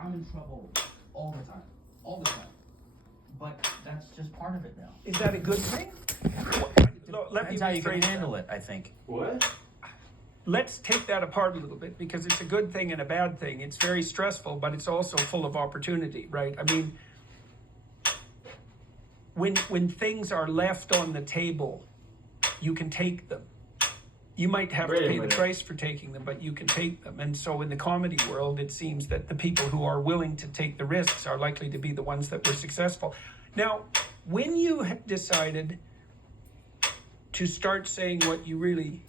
I'm in trouble all the time. All the time. But that's just part of it now. Is that a good thing? Let me Depends how you can rephrase handle that. it, I think. What? Let's take that apart a little bit, because it's a good thing and a bad thing. It's very stressful, but it's also full of opportunity, right? I mean, when things are left on the table, you can take them. You might have to pay the price for taking them, but you can take them. And so in the comedy world, it seems that the people who are willing to take the risks are likely to be the ones that were successful. Now, when you decided to start saying what you really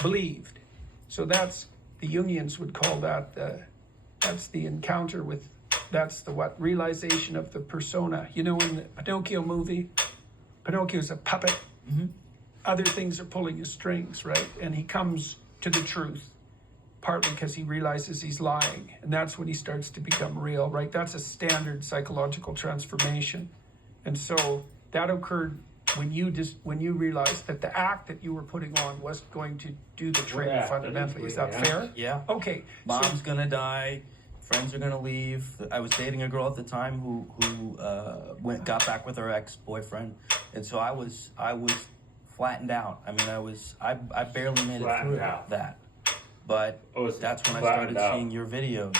believed, so that's, the Jungians would call that, that's the encounter with, that's the what, realization of the persona. You know, in the Pinocchio movie, Pinocchio's a puppet. Mm-hmm. Other things are pulling his strings, right? And he comes to the truth, partly because he realizes he's lying. And that's when he starts to become real, right? That's a standard psychological transformation. And so that occurred when you realized that the act that you were putting on wasn't going to do the trick fundamentally. Is that fair? Yeah. Okay. Mom's gonna die. Friends are gonna leave. I was dating a girl at the time who got back with her ex-boyfriend, and so I was flattened out. I mean, I barely made it through that. But that's when I started seeing your videos,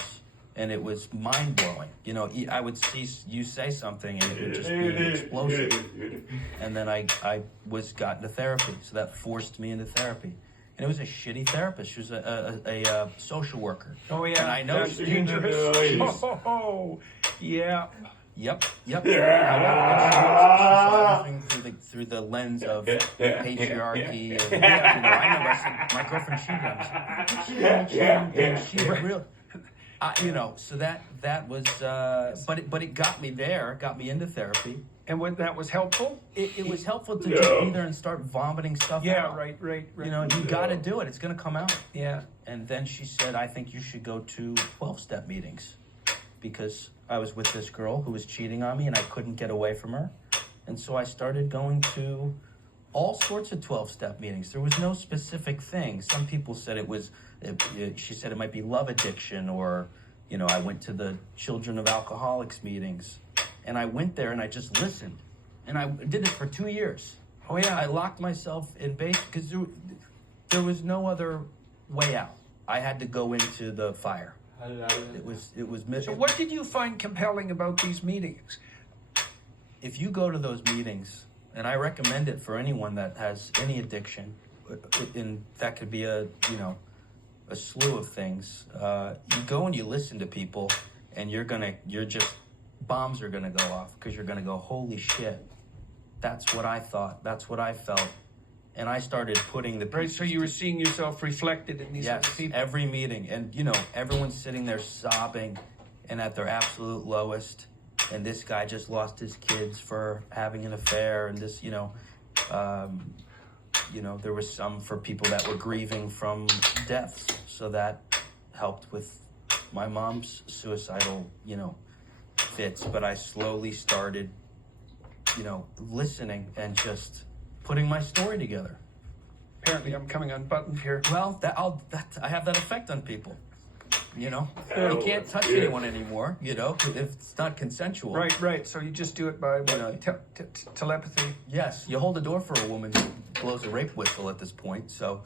and it was mind blowing. You know, I would see you say something, and it would just be an explosion. And then I got into therapy, so that forced me into therapy. And it was a shitty therapist. She was a social worker. Oh yeah, and I know that's dangerous. Oh yeah. Yep. However, she was through the lens of patriarchy. And, I remember I said, my girlfriend cheated on me. She real. So that was, but it got me there. It got me into therapy. And when that was helpful? It was helpful to just be there and start vomiting stuff out. Yeah, right. You know, you got to do it. It's going to come out. Yeah. And then she said, I think you should go to 12-step meetings, because I was with this girl who was cheating on me and I couldn't get away from her. And so I started going to all sorts of 12-step meetings. There was no specific thing. Some people said she said it might be love addiction, or, I went to the Children of Alcoholics meetings. And I went there and I just listened. And I did it for 2 years. Oh yeah. I locked myself in base because there was no other way out. I had to go into the fire. It was So what did you find compelling about these meetings? If you go to those meetings, and I recommend it for anyone that has any addiction, and that could be a slew of things. You go and you listen to people, and bombs are gonna go off, because you're gonna go, holy shit. That's what I thought. That's what I felt. And I started putting the pieces. Right, so you were seeing yourself reflected in these other people. Every meeting. And, everyone's sitting there sobbing and at their absolute lowest. And this guy just lost his kids for having an affair. And this, there was some for people that were grieving from deaths. So that helped with my mom's suicidal, fits. But I slowly started, listening and just putting my story together. Apparently I'm coming unbuttoned here. Well, I have that effect on people. You can't touch anyone anymore, if it's not consensual. Right. So you just do it by telepathy. Yes, you hold the door for a woman who blows a rape whistle at this point. So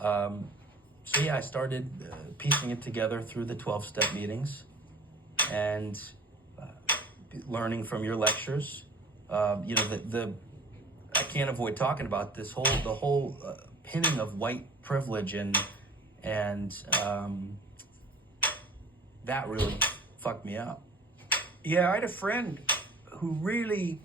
I started piecing it together through the 12-step meetings and learning from your lectures. I can't avoid talking about the whole pinning of white privilege and that really fucked me up. Yeah, I had a friend who really,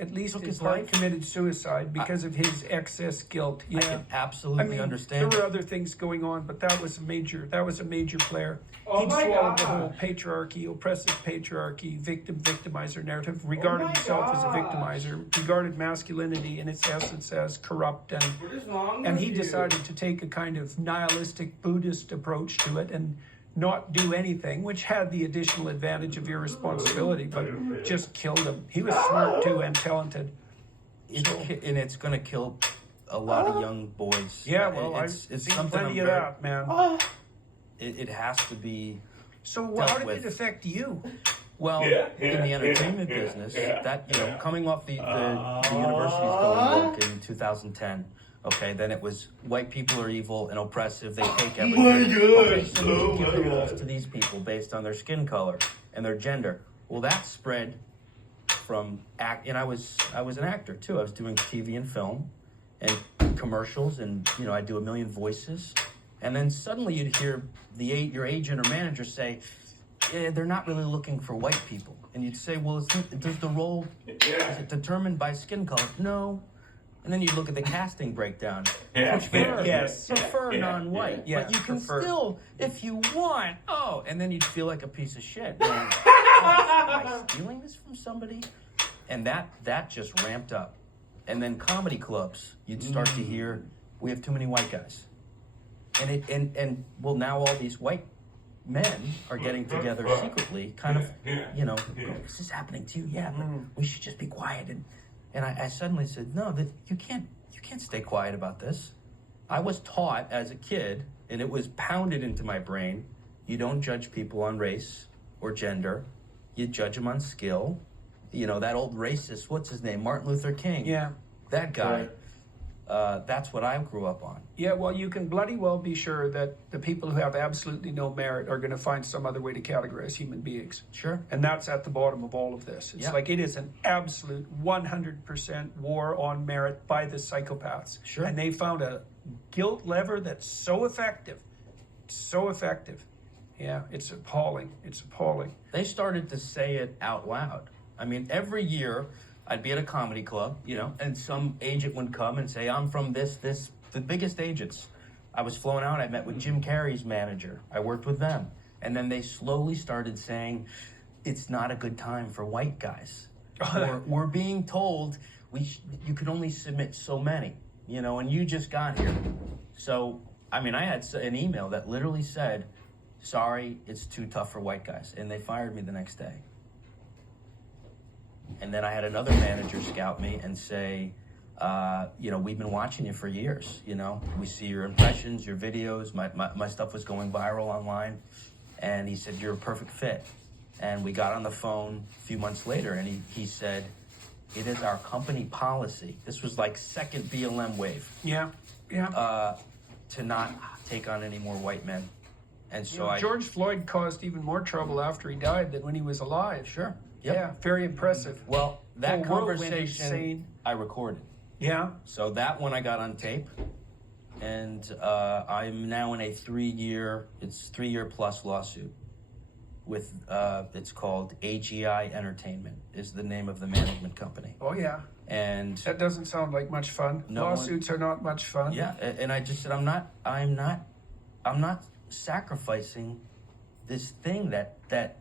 at least Took in his part, life? committed suicide because of his excess guilt. Yeah, I can absolutely understand. There were other things going on, but that was a major player. Oh He'd my swallowed the God. whole patriarchy, oppressive patriarchy, victimizer narrative, regarded himself as a victimizer, regarded masculinity in its essence as corrupt, and he decided to take a kind of nihilistic Buddhist approach to it and not do anything, which had the additional advantage of irresponsibility, but just killed him. He was smart too and talented. And it's going to kill a lot of young boys. Yeah, well, I've it's seen something plenty I'm of very- that, man. It has to be. So dealt how did with. it affect you? Well, in the entertainment business, that coming off the university's going woke in 2010. Okay, then it was white people are evil and oppressive. They take everything. Okay, so we give the roles to these people based on their skin color and their gender. Well, that spread from and I was an actor too. I was doing TV and film, and commercials, and I do a million voices, and then suddenly you'd hear your agent or manager say, they're not really looking for white people. And you'd say, well, does the role, is it determined by skin color? No. And then you'd look at the casting breakdown. Prefer non-white. Yeah, but you can prefer. still, if you want, and then you'd feel like a piece of shit. Man, am I stealing this from somebody? And that just ramped up. And then comedy clubs, you'd start to hear, we have too many white guys. And well, now all these white men are getting together secretly, kind of, is this happening to you? Yeah, but we should just be quiet. And I suddenly said, no, that you can't stay quiet about this. I was taught as a kid, and it was pounded into my brain, you don't judge people on race or gender. You judge them on skill. That old racist, what's his name? Martin Luther King. Yeah. That guy. That's what I grew up on. Yeah, well, you can bloody well be sure that the people who have absolutely no merit are going to find some other way to categorize human beings. Sure. And that's at the bottom of all of this. It's like it is an absolute 100% war on merit by the psychopaths. Sure. And they found a guilt lever that's so effective. So effective. Yeah, it's appalling. It's appalling. They started to say it out loud. I mean, every year I'd be at a comedy club, and some agent would come and say, I'm from the biggest agents. I was flown out, I met with Jim Carrey's manager. I worked with them. And then they slowly started saying, it's not a good time for white guys. Or we're being told you can only submit so many, and you just got here. So, I mean, I had an email that literally said, sorry, it's too tough for white guys. And they fired me the next day. And then I had another manager scout me and say, we've been watching you for years. We see your impressions, your videos. My stuff was going viral online. And he said, you're a perfect fit. And we got on the phone a few months later, and he said, it is our company policy. This was like second BLM wave. Yeah. To not take on any more white men. And so George Floyd caused even more trouble after he died than when he was alive. Sure. Yep. Yeah, very impressive. Well, that The world went conversation insane. I recorded. Yeah. So that one I got on tape, and I'm now in a 3-year plus lawsuit with it's called AGI Entertainment is the name of the management company. Oh yeah. And That doesn't sound like much fun. Lawsuits are not much fun. yeah, and I just said I'm not sacrificing this thing that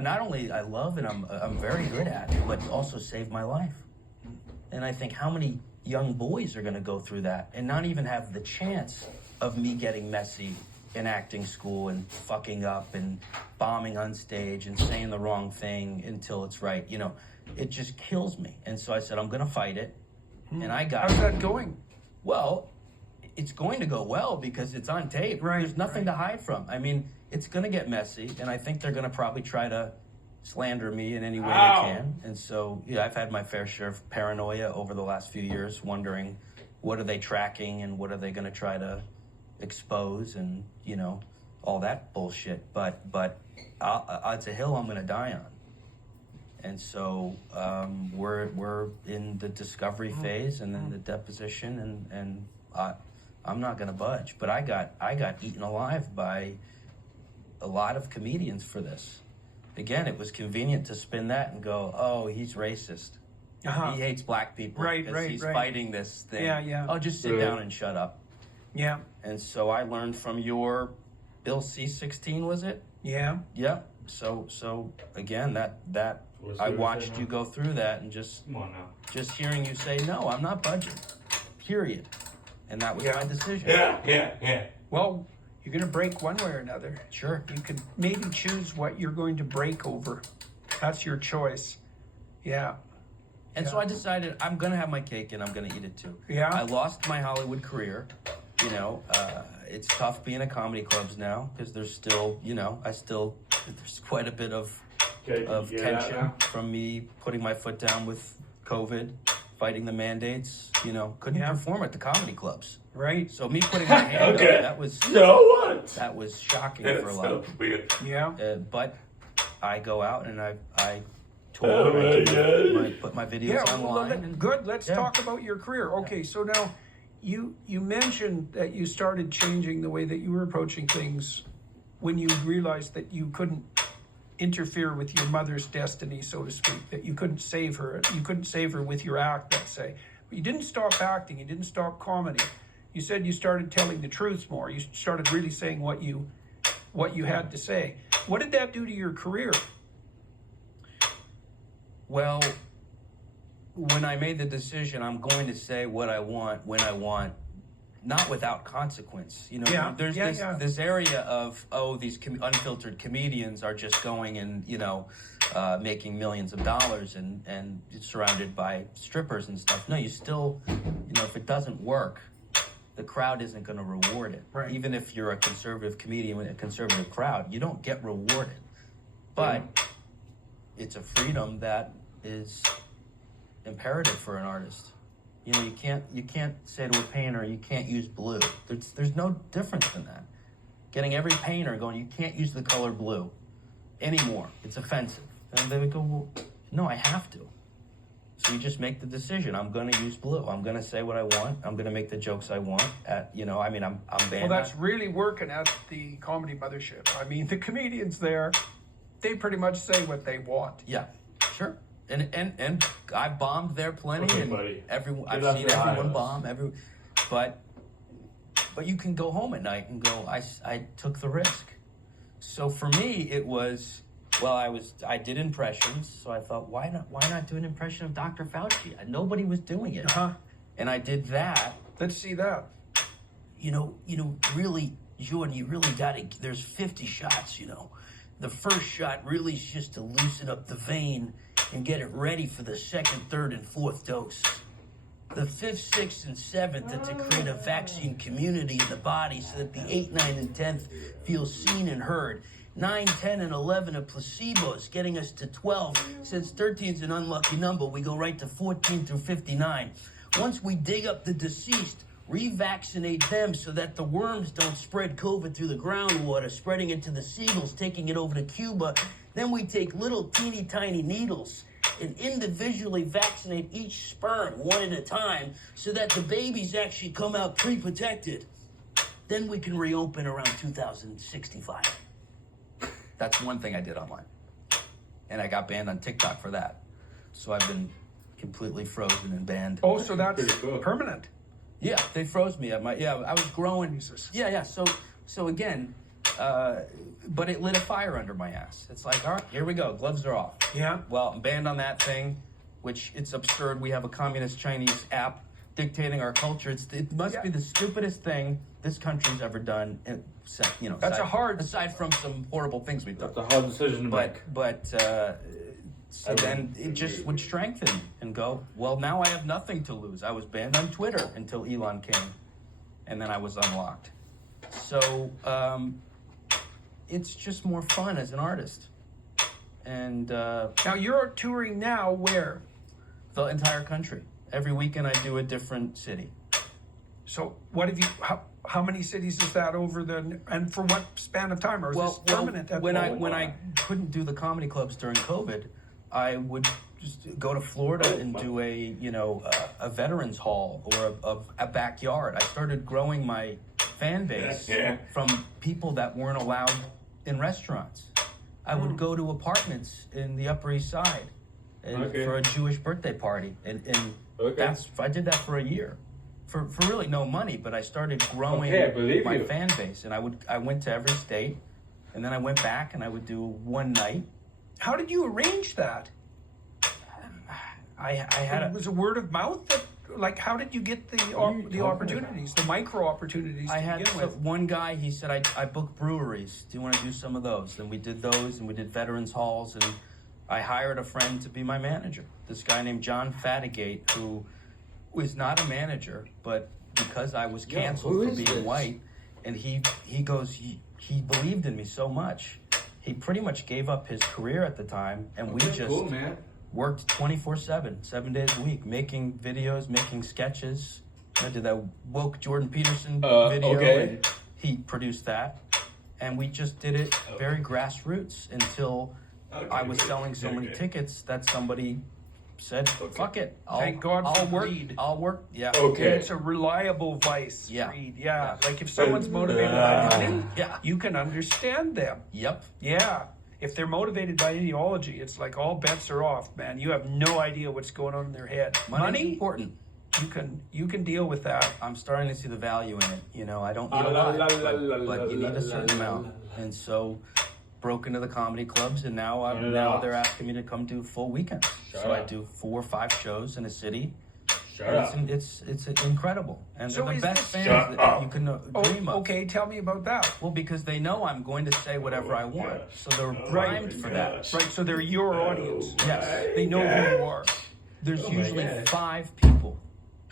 not only I love and I'm very good at, but also saved my life. And I think how many young boys are going to go through that and not even have the chance of me getting messy in acting school and fucking up and bombing on stage and saying the wrong thing until it's right. It just kills me. And so I said, I'm going to fight it. And I got How's that going? Well, it's going to go well because it's on tape. Right, There's nothing right. to hide from. I mean, it's going to get messy, and I think they're going to probably try to slander me in any way they can. And so, I've had my fair share of paranoia over the last few years, wondering what are they tracking and what are they going to try to expose and, all that bullshit. But it's a hill I'm going to die on. And so we're in the discovery phase and then the deposition, and I'm not going to budge. But I got eaten alive by a lot of comedians for this. Again, it was convenient to spin that and go, oh, he's racist. Uh-huh. He hates black people Right, because right, he's right. fighting this thing. Yeah. Oh, just sit down and shut up. Yeah. And so I learned from your Bill C-16, was it? Yeah. Yeah. So again, that I watched you go through that and just hearing you say, no, I'm not budging, period. And that was my decision. Yeah. Well, you're going to break one way or another. Sure. You could maybe choose what you're going to break over. That's your choice. Yeah. And so I decided I'm going to have my cake and I'm going to eat it too. Yeah. I lost my Hollywood career, it's tough being at comedy clubs now because there's still, there's quite a bit of tension from me putting my foot down with COVID, fighting the mandates. Couldn't perform at the comedy clubs. Right. So me putting my hand up, that was that was shocking for a lot of people. Weird. Yeah. But I go out and I tour, I put my videos online. Good. Let's talk about your career. Okay, so now you mentioned that you started changing the way that you were approaching things when you realized that you couldn't interfere with your mother's destiny, so to speak, that you couldn't save her. You couldn't save her with your act, let's say. But you didn't stop acting. You didn't stop comedy. You said you started telling the truth more. You started really saying what you had to say. What did that do to your career? Well, when I made the decision, I'm going to say what I want when I want, not without consequence. There's this area of, these unfiltered comedians are just going and, making millions of dollars and surrounded by strippers and stuff. No, you still, if it doesn't work, the crowd isn't going to reward it. Right. Even if you're a conservative comedian with a conservative crowd, you don't get rewarded. But it's a freedom that is imperative for an artist. You can't say to a painter, you can't use blue. There's no difference in that. Getting every painter going, you can't use the color blue anymore. It's offensive. And they would go, well, no, I have to. So you just make the decision. I'm going to use blue. I'm going to say what I want. I'm going to make the jokes I want. I'm banned. Well, that's really working at the Comedy Mothership. I mean, the comedians there, they pretty much say what they want. Yeah, sure. And I've bombed there plenty, Okay, and buddy. I've Get seen off your everyone high bomb. But you can go home at night and go, I took the risk. So for me, it was, I did impressions, so I thought, why not do an impression of Dr. Fauci? Nobody was doing it, and I did that. Let's see that. Really, Jordan, you really got to. There's 50 shots. The first shot really is just to loosen up the vein and get it ready for the second, third, and fourth dose. The fifth, sixth, and seventh are to create a vaccine community in the body so that the 8, 9, and 10th feel seen and heard. 9, 10, and 11 are placebos, getting us to 12. Since 13 is an unlucky number, we go right to 14 through 59. Once we dig up the deceased, revaccinate them so that the worms don't spread COVID through the groundwater, spreading it to the seagulls, taking it over to Cuba. Then we take little teeny tiny needles and individually vaccinate each sperm one at a time so that the babies actually come out pre-protected. Then we can reopen around 2065. That's one thing I did online. And I got banned on TikTok for that. So I've been completely frozen and banned. Oh, so that's Pretty cool. permanent. Yeah, they froze me at I was growing. Jesus. Yeah. So again, but it lit a fire under my ass. It's like, all right, here we go. Gloves are off. Yeah. Well, I'm banned on that thing, which it's absurd. We have a communist Chinese app dictating our culture. It must be the stupidest thing this country's ever done. That's aside from some horrible things we've done. That's a hard decision to make. But so then it just would strengthen and go, well, now I have nothing to lose. I was banned on Twitter until Elon came, and then I was unlocked. So it's just more fun as an artist. And Now you're touring now where? the entire country. Every weekend I do a different city. So what have you? How many cities is that over the? And for what span of time? Or is this permanent? When I couldn't do the comedy clubs during COVID, I would just go to Florida and do a veterans hall or a backyard. I started growing my fan base from people that weren't allowed in restaurants. I would go to apartments in the Upper East Side for a Jewish birthday party, and I did that for a year. For really no money, but I started growing my fan base, and I went to every state, and then I went back and I would do one night. How did you arrange that? I had It was a word of mouth. How did you get the opportunities, the micro opportunities? I to had begin with? one guy. He said, "I book breweries. Do you want to do some of those?" And we did those, and we did veterans halls, and I hired a friend to be my manager. This guy named John Fatigate, who was not a manager, but because I was canceled for being white, and he goes, he believed in me so much. He pretty much gave up his career at the time, and we just cool, man. worked 24/7, 7 days a week, making videos, making sketches. I did that woke Jordan Peterson video, okay. and he produced that. And we just did it very grassroots until I was selling so many tickets that somebody said, "Fuck it, Thank God for I'll work. greed. I'll work." Yeah. Okay. Yeah, it's a reliable vice. Yeah. Greed. Yeah. Like if someone's motivated by money, Yeah. you can understand them. Yep. Yeah. If they're motivated by ideology, it's like all bets are off, man. You have no idea what's going on in their head. Money's Money, important. you can deal with that. I'm starting to see the value in it. You know, I don't need a lot, but you need a certain amount. And so, broke into the comedy clubs, and now they're asking me to come do full weekends. So I do 4 or 5 shows in a city. And it's incredible, and So they're the is best this- fans that you can dream of. Okay, tell me about that. Well, because they know I'm going to say whatever I want, so they're primed for that. Right, so they're your audience. Yes. They know who you are. There's usually 5 people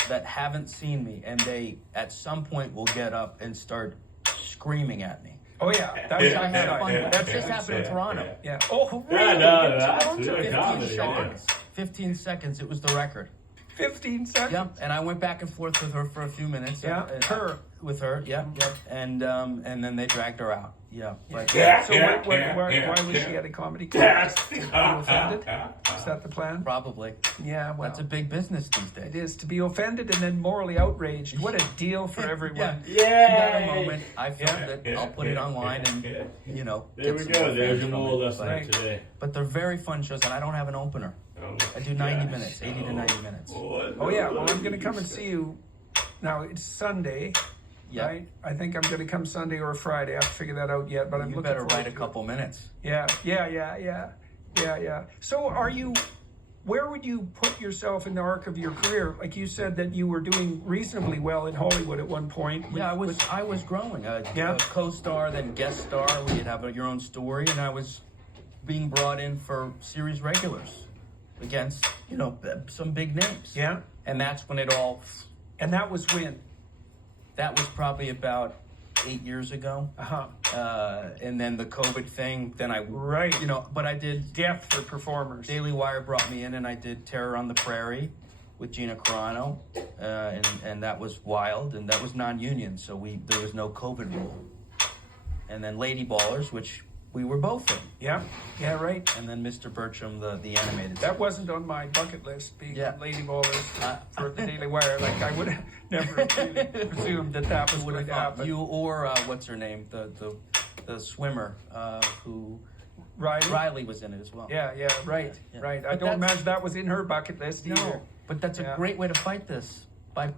that haven't seen me, and they at some point will get up and start screaming at me. Oh yeah, that's Which I have fun with. That's That just happened in Toronto. Yeah. Oh, really? Yeah, no, that's Toronto? good 15 comedy, seconds. 15 seconds. It was the record. 15 seconds. Yep. And I went back and forth with her for a few minutes. Yeah, her. With her. Yep. Yep. And then they dragged her out. Yeah. But So why was she at a comedy club? Are you offended? Is that the plan? probably Yeah, well, that's a big business these days. it is to be offended and then morally outraged. What a deal for everyone. Yeah. She had a Yay! moment. I felt that I'll put it online and There get we some go. more There's fans your from moral it. lesson Right. today. But they're very fun shows, and I don't have an opener. I do 90 minutes, 80 to 90 minutes. Oh yeah, well I'm going to come and see you. Now it's Sunday, Yeah. right? I think I'm going to come Sunday or Friday. I have to figure that out yet, but I'm You looking better forward write a to it. couple minutes. Yeah. So where would you put yourself in the arc of your career? Like you said that you were doing reasonably well in Hollywood at one point. Yeah, I was growing. Yeah. A co-star, then guest star. Where you'd have your own story, and I was being brought in for series regulars against some big names. Yeah. And that's when it all. And that was when? That was probably about 8 years ago. Uh-huh. And then the COVID thing. Then Right. But I did. Death for performers. Daily Wire brought me in, and I did Terror on the Prairie with Gina Carano, and that was wild, and that was non-union, so there was no COVID rule. And then Lady Ballers, which we were both in, Yeah. Yeah, right. and then Mr. Bertram, the animated. That wasn't on my bucket list, being Yeah. Lady Ballers for the Daily Wire. Like, I would have never really presumed that was would going have to thought happen. you or what's her name, the swimmer who Riley? Riley was in it as well. Yeah, right. Yeah. Right. I But don't that's- imagine that was in her bucket list either. No, but that's a Yeah. great way to fight this by